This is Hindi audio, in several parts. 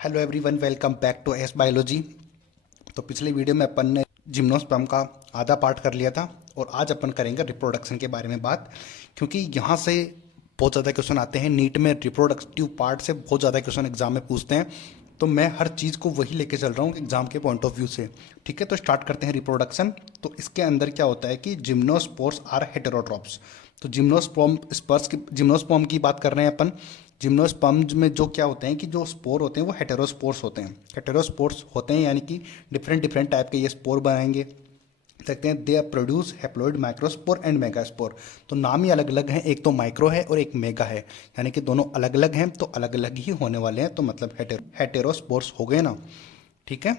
Hello everyone, welcome back to S biology. तो पिछले वीडियो में अपन ने जिम्नोस्पर्म का आधा पार्ट कर लिया था और आज अपन करेंगे रिप्रोडक्शन के बारे में बात, क्योंकि यहाँ से बहुत ज़्यादा क्वेश्चन आते हैं। नीट में रिप्रोडक्टिव पार्ट से बहुत ज़्यादा क्वेश्चन एग्जाम में पूछते हैं, तो मैं हर चीज़ को वही लेके चल रहा हूँ एग्जाम के पॉइंट ऑफ व्यू से। ठीक है, तो स्टार्ट करते हैं रिप्रोडक्शन। तो इसके अंदर क्या होता है कि जिम्नोस्पोर्स आर हेटेरोट्रॉप्स। तो जिम्नोस्पर्म की बात कर रहे हैं अपन। जिम्नोस्पर्म्स में जो क्या होते हैं कि जो स्पोर होते हैं वो हेटेरोस्पोर्स होते हैं। हेटेरोस्पोर्स होते हैं यानी कि डिफरेंट डिफरेंट टाइप के ये स्पोर बनाएंगे सकते हैं। They produce haploid microspore and megaspore. तो नाम ही अलग अलग हैं, एक तो माइक्रो है और एक मेगा है, यानी कि दोनों अलग अलग हैं तो अलग अलग ही होने वाले हैं। तो मतलब हेटेरोस्पोर्स हो गए ना। ठीक है,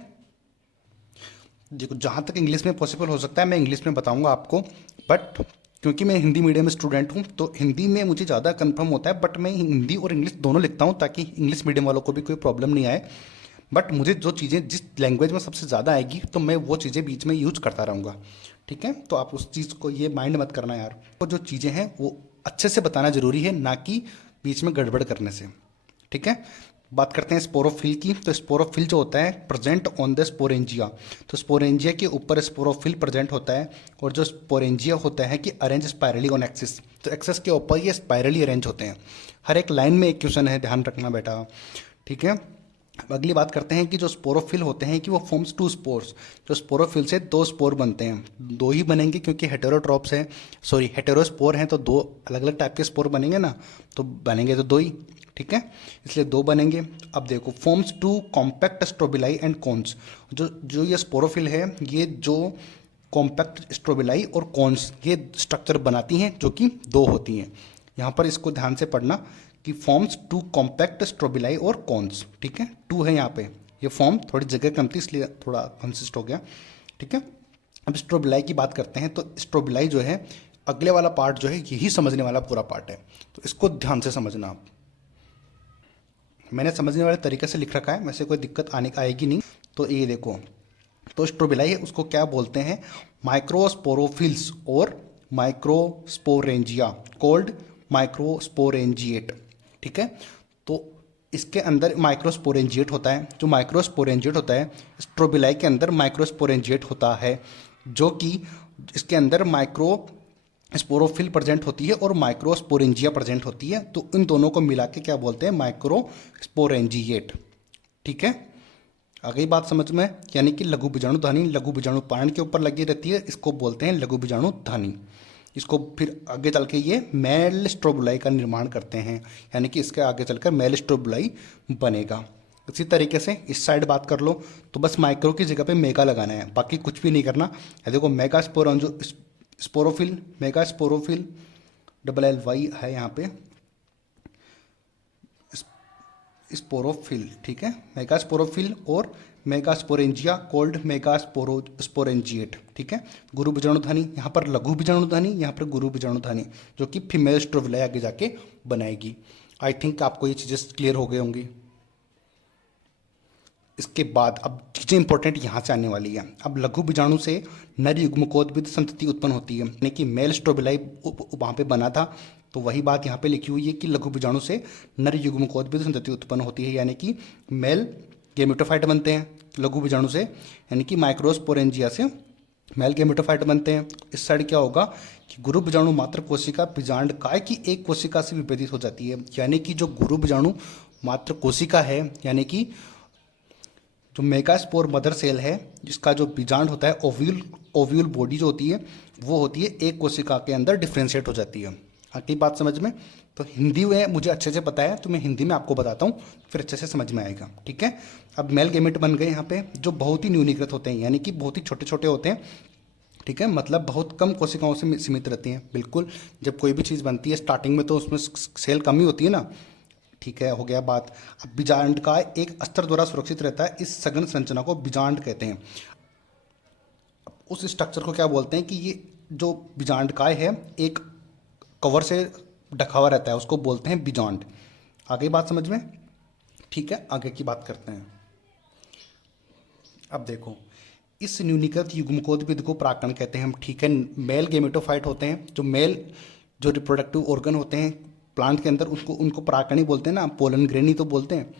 देखो जहाँ तक इंग्लिश में पॉसिबल हो सकता है मैं इंग्लिश में बताऊंगा आपको, बट क्योंकि मैं हिंदी मीडियम स्टूडेंट हूँ तो हिंदी में मुझे ज़्यादा कंफर्म होता है, बट मैं हिंदी और इंग्लिश दोनों लिखता हूँ ताकि इंग्लिश मीडियम वालों को भी कोई प्रॉब्लम नहीं आए। बट मुझे जो चीज़ें जिस लैंग्वेज में सबसे ज़्यादा आएगी तो मैं वो चीज़ें बीच में यूज करता रहूँगा। ठीक है, तो आप उस चीज़ को ये माइंड मत करना यार, तो जो चीज़ें हैं वो अच्छे से बताना जरूरी है, ना कि बीच में गड़बड़ करने से। ठीक है, बात करते हैं स्पोरोफिल की। तो स्पोरोफिल जो होता है प्रेजेंट ऑन द स्पोरेंजिया। तो स्पोरेंजिया के ऊपर स्पोरोफिल प्रेजेंट होता है, और जो स्पोरेंजिया होता है कि अरेंज स्पायरली ऑन एक्सिस। तो एक्सिस के ऊपर ये स्पायरली अरेंज होते हैं। हर एक लाइन में एक क्वेश्चन है, ध्यान रखना बेटा। ठीक है, अब अगली बात करते हैं कि जो स्पोरोफिल होते हैं कि वो फॉर्म्स टू स्पोर्स। जो स्पोरोफिल से दो स्पोर बनते हैं, दो ही बनेंगे क्योंकि हेटेरोट्रॉप्स है, सॉरी हेटेरोस्पोर हैं, तो दो अलग अलग टाइप के स्पोर बनेंगे ना, तो बनेंगे तो दो ही। ठीक है, इसलिए दो बनेंगे। अब देखो, forms to compact strobili and cones. जो जो ये स्पोरोफिल है, ये जो कॉम्पैक्ट स्ट्रोबिलाई और कॉन्स ये स्ट्रक्चर बनाती हैं, जो कि दो होती हैं। यहाँ पर इसको ध्यान से पढ़ना कि फॉर्म्स टू कॉम्पैक्ट स्ट्रोबिलाई और कॉन्स। ठीक है, टू है यहाँ पे, ये फॉर्म थोड़ी जगह कम थी इसलिए थोड़ा कंसिस्ट हो गया। ठीक है, अब स्ट्रोबिलाई की बात करते हैं। तो स्ट्रोबिलाई जो है अगले वाला पार्ट जो है यही समझने वाला पूरा पार्ट है, तो इसको ध्यान से समझना आप। मैंने समझने वाले तरीके से लिख रखा है, वैसे कोई दिक्कत आने आएगी नहीं। तो ये देखो, तो स्ट्रोबिलाई है उसको क्या बोलते हैं, माइक्रोस्पोरोफिल्स और माइक्रोस्पोरेंजिया, कोल्ड माइक्रोस्पोरेंजिएट। ठीक है, तो इसके अंदर माइक्रोस्पोरेंजिएट होता है। जो माइक्रोस्पोरेंजिएट होता है स्ट्रोबिलाई के अंदर माइक्रोस्पोरेंजिएट होता है, जो कि इसके अंदर माइक्रो स्पोरोफिल प्रेजेंट होती है और माइक्रोस्पोरेंजिया प्रेजेंट होती है। तो इन दोनों को मिला के क्या बोलते हैं, माइक्रोस्पोरेंजिएट। ठीक है, आ गई बात समझ में। यानी कि लघु बीजाणुधानी लघु बीजाणुपारण के ऊपर लगी रहती है, इसको बोलते हैं लघु बीजाणुधानी। इसको फिर आगे चल के ये मेल स्ट्रोबुलाई का निर्माण करते हैं, यानी कि इसके आगे चलकर मेल स्ट्रोबुलाई बनेगा। इसी तरीके से इस साइड बात कर लो, तो बस माइक्रो की जगह पे मेगा लगाना है, बाकी कुछ भी नहीं करना है। देखो मेगा स्पोरॉन जो sporophyll, megasporophyll double L Y है यहाँ पे, स्पोरोफिल। ठीक है, मेगास्पोरोफिल और मेगास्पोरेंजिया कोल्ड मेगास्पोरेंजिएट। ठीक है, गुरु बीजाणुधानी, यहाँ पर लघु बीजाणुधानी, यहाँ पर गुरु बीजाणुधानी, जो कि फीमेल स्ट्रोबिलाई आगे जाके बनाएगी। आई थिंक आपको ये चीज़ें क्लियर हो गई होंगी। इसके बाद अब चीज़ें इंपॉर्टेंट यहाँ से आने वाली है। अब लघु बीजाणु से नर युग्मकोद्भिद संतति उत्पन्न होती है, यानी कि मेल स्ट्रोबिलाई वहाँ पे बना था, तो वही बात यहाँ पे लिखी हुई है कि लघु बीजाणु से नर युग्मकोद्भिद संतति उत्पन्न होती है, यानी कि मेल गेमेटोफाइट बनते हैं लघु बीजाणु से, यानी कि माइक्रोस्पोरेंजिया से मेल गेमेटोफाइट बनते हैं। इस साइड क्या होगा कि गुरु बीजाणु मात्र कोशिका बीजांड काय की एक कोशिका से विभेदित हो जाती है, यानी कि जो गुरु बीजाणु मात्र कोशिका है, यानी कि जो मेगास्पोर मदर सेल है, जिसका जो बीजांड होता है ओव्यूल बॉडी जो होती है वो होती है एक कोशिका के अंदर डिफ्रेंशिएट हो जाती है। आखिरी बात समझ में। तो हिंदी में मुझे अच्छे से पता है, तो मैं हिंदी में आपको बताता हूँ, फिर अच्छे से समझ में आएगा। ठीक है, अब मेल गेमेट बन गए यहाँ पे, जो बहुत ही न्यूनीकृत होते हैं, यानी कि बहुत ही छोटे छोटे होते हैं। ठीक है, मतलब बहुत कम कोशिकाओं से सीमित रहती हैं। बिल्कुल, जब कोई भी चीज़ बनती है स्टार्टिंग में तो उसमें सेल कम ही होती है ना। ठीक है, हो गया बात। अब बीजांड का एक अस्तर द्वारा सुरक्षित रहता है, इस सघन संरचना को बीजांड कहते हैं। उस स्ट्रक्चर को क्या बोलते हैं कि ये जो बीजांडकाय है एक कवर से ढका हुआ रहता है, उसको बोलते हैं बीजांड। आगे बात समझ में। ठीक है, आगे की बात करते हैं। अब देखो, इस न्यूनीकृत युग्मकोद्भिद को परागकण कहते हैं हम। ठीक है, मेल गेमेटोफाइट होते हैं, जो मेल जो रिप्रोडक्टिव ऑर्गन होते हैं प्लांट के अंदर, उसको उनको परागकण ही बोलते हैं ना, पोलन ग्रेन ही तो बोलते हैं।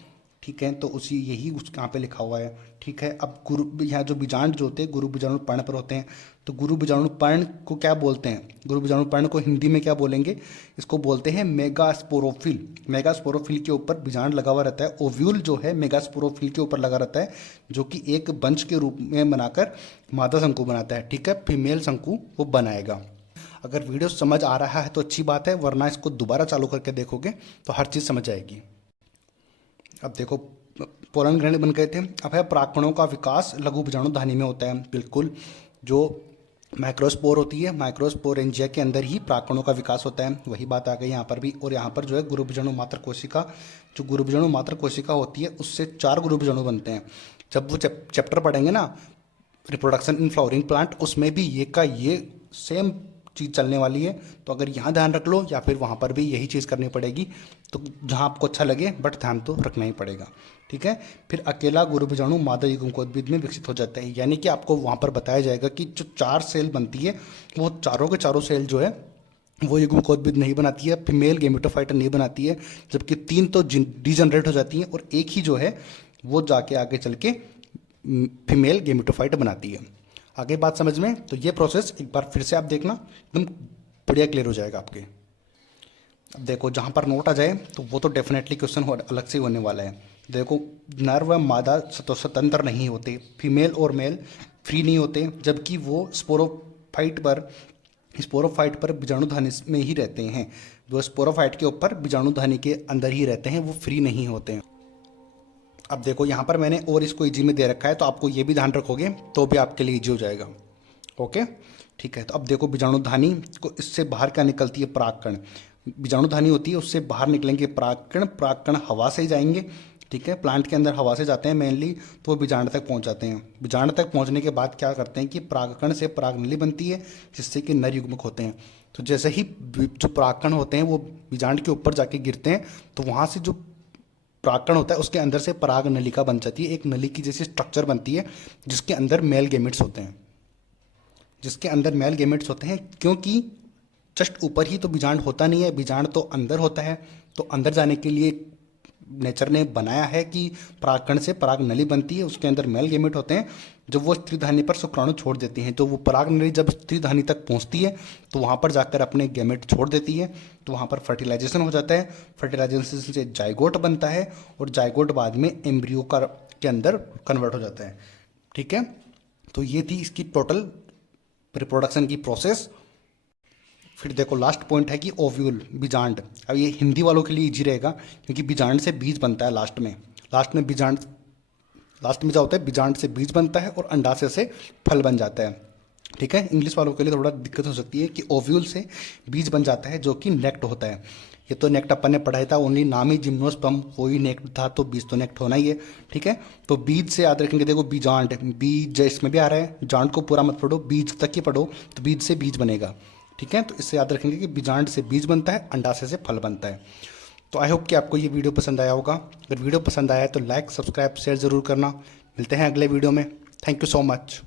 ठीक है, तो उसी यही उस यहाँ पे लिखा हुआ है। ठीक है, अब गुरु यहाँ जो बीजांड जो होते हैं गुरु बीजाणु पर्ण पर होते हैं, तो गुरु बीजाणु पर्ण को क्या बोलते हैं? गुरु बीजाणु पर्ण को हिंदी में क्या बोलेंगे? इसको बोलते हैं मेगास्पोरोफिल। मेगास्पोरोफिल के ऊपर बीजांड लगा हुआ रहता है। ओव्यूल जो है मेगास्पोरोफिल के ऊपर लगा रहता है, जो कि एक बंच के रूप में बनाकर मादा शंकु बनाता है। ठीक है, फीमेल शंकु वो बनाएगा। अगर वीडियो समझ आ रहा है तो अच्छी बात है, वरना इसको दोबारा चालू करके देखोगे तो हर चीज़ समझ आएगी। अब देखो, पोलन ग्रहण बन गए थे। अब है परागकणों का विकास लघु बीजाणु धानी में होता है। बिल्कुल, जो माइक्रोस्पोर होती है, माइक्रोस्पोरेंजिया के अंदर ही परागकणों का विकास होता है। वही बात आ गई यहाँ पर भी। और यहाँ पर जो है गुरु बीजाणु मात्र कोशिका, जो गुरु बीजाणु मात्र कोशिका होती है उससे 4 गुरु बीजाणु बनते हैं। जब वो चैप्टर पढ़ेंगे ना रिप्रोडक्शन इन फ्लावरिंग प्लांट, उसमें भी ये का ये सेम चीज़ चलने वाली है। तो अगर यहाँ ध्यान रख लो या फिर वहाँ पर भी यही चीज़ करनी पड़ेगी, तो जहाँ आपको अच्छा लगे, बट ध्यान तो रखना ही पड़ेगा। ठीक है, फिर अकेला गुरु बीजाणु मादा युग्मकोद्भिद में विकसित हो जाता है। यानी कि आपको वहाँ पर बताया जाएगा कि जो 4 सेल बनती है वो चारों के चारों सेल जो है वो युग्मकोद्भिद नहीं बनाती है, फीमेल गेमेटोफाइट नहीं बनाती है, जबकि 3 तो डिजनरेट हो जाती हैं और एक ही जो है वो जाके आगे चल के फीमेल गेमेटोफाइट बनाती है। आगे बात समझ में? तो ये प्रोसेस एक बार फिर से आप देखना, एकदम बढ़िया क्लियर हो जाएगा आपके। अब देखो, जहाँ पर नोट आ जाए तो वो तो डेफिनेटली क्वेश्चन अलग से होने वाला है। देखो, नर व मादा स्वतंत्र नहीं होते, फीमेल और मेल फ्री नहीं होते, जबकि वो स्पोरोफाइट पर बीजाणुधानी में ही रहते हैं। जो स्पोरोफाइट के ऊपर बीजाणुधानी के अंदर ही रहते हैं, वो फ्री नहीं होते हैं। अब देखो, यहाँ पर मैंने और इसको इजी में दे रखा है, तो आपको ये भी ध्यान रखोगे तो भी आपके लिए इजी हो जाएगा। ओके, ठीक है। तो अब देखो, बीजाणुधानी को इससे बाहर क्या निकलती है? परागकण। बीजाणुधानी होती है, उससे बाहर निकलेंगे परागकण। परागकण हवा से ही जाएंगे। ठीक है, प्लांट के अंदर हवा से जाते हैं मेनली, तो वो बीजांड तक पहुँच जाते हैं। बीजांड तक पहुँचने के बाद क्या करते हैं कि परागकण से परागनली बनती है, जिससे कि नर युग्मक होते हैं। तो जैसे ही जो परागकण होते हैं वो बीजांड के ऊपर जाके गिरते हैं, तो वहाँ से जो परागकण होता है उसके अंदर से पराग नलिका बन जाती है। एक नली की जैसी स्ट्रक्चर बनती है, जिसके अंदर मेल गेमेट्स होते हैं। क्योंकि जस्ट ऊपर ही तो बीजांड होता नहीं है, बीजांड तो अंदर होता है। तो अंदर जाने के लिए नेचर ने बनाया है कि परागकण से पराग नली बनती है, उसके अंदर मेल गेमेट होते हैं। जब वो स्त्रीधानी पर शुक्राणु छोड़ देती हैं, तो वो पराग नली जब स्त्रीधानी तक पहुंचती है तो वहाँ पर जाकर अपने गेमेट छोड़ देती है, तो वहाँ पर फर्टिलाइजेशन हो जाता है। फर्टिलाइजेशन से जाइगोट बनता है, और जाइगोट बाद में एम्ब्रियो के अंदर कन्वर्ट हो जाता है। ठीक है, तो ये थी इसकी टोटल रिप्रोडक्शन की प्रोसेस। फिर देखो, लास्ट पॉइंट है कि ओव्यूल, बीजांड। अब ये हिंदी वालों के लिए इजी रहेगा, क्योंकि बीजांड से बीज बनता है लास्ट में क्या होता है? बीजांड से बीज बनता है और अंडाशय से फल बन जाता है। ठीक है, इंग्लिश वालों के लिए थोड़ा दिक्कत हो सकती है कि ओव्यूल से बीज बन जाता है, जो कि नेक्ट होता है। ये तो नेक्ट अपन ने पढ़ाया था, ओनली नाम ही जिम्नोस्पर्म, वो ही नेक्ट था, तो बीज तो नेक्ट होना ही है। ठीक है, तो बीज से याद रखेंगे। देखो, बीजांड, बीज इसमें भी आ रहा है, जांड को पूरा मत पढ़ो, बीज तक ही पढ़ो, तो बीज से बीज बनेगा। ठीक है, तो इससे याद रखेंगे कि बीजांड से बीज बनता है, अंडाशय से फल बनता है। तो आई होप कि आपको ये वीडियो पसंद आया होगा। अगर वीडियो पसंद आया है तो लाइक, सब्सक्राइब, शेयर ज़रूर करना। मिलते हैं अगले वीडियो में। Thank you so much.